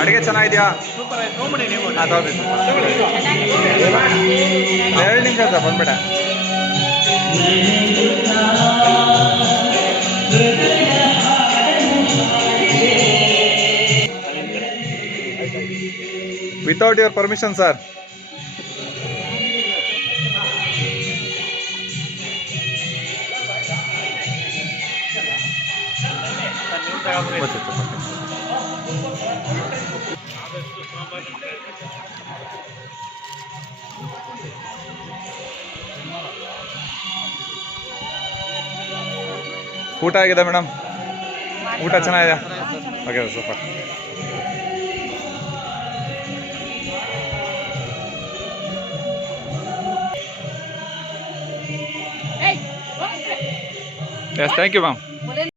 ಅಡುಗೆ ಚೆನ್ನಾಗಿದೆಯಾ? ಸೂಪರ್ ಆಯ್ತು. ತೊಗೊಂಬಿಡಿ ನೀವು. ಹಾಂ ತಗೊಳ್ಳಿ. 2 ನಿಮಿಷ ಸರ್ ಬಂದ್ಬಿಡ. Without your permission sir. ಊಟ ಆಗಿದೆ ಮೇಡಮ್? ಊಟ ಚೆನ್ನಾಗಿದೆ? Okay super. Yes thank you ma'am.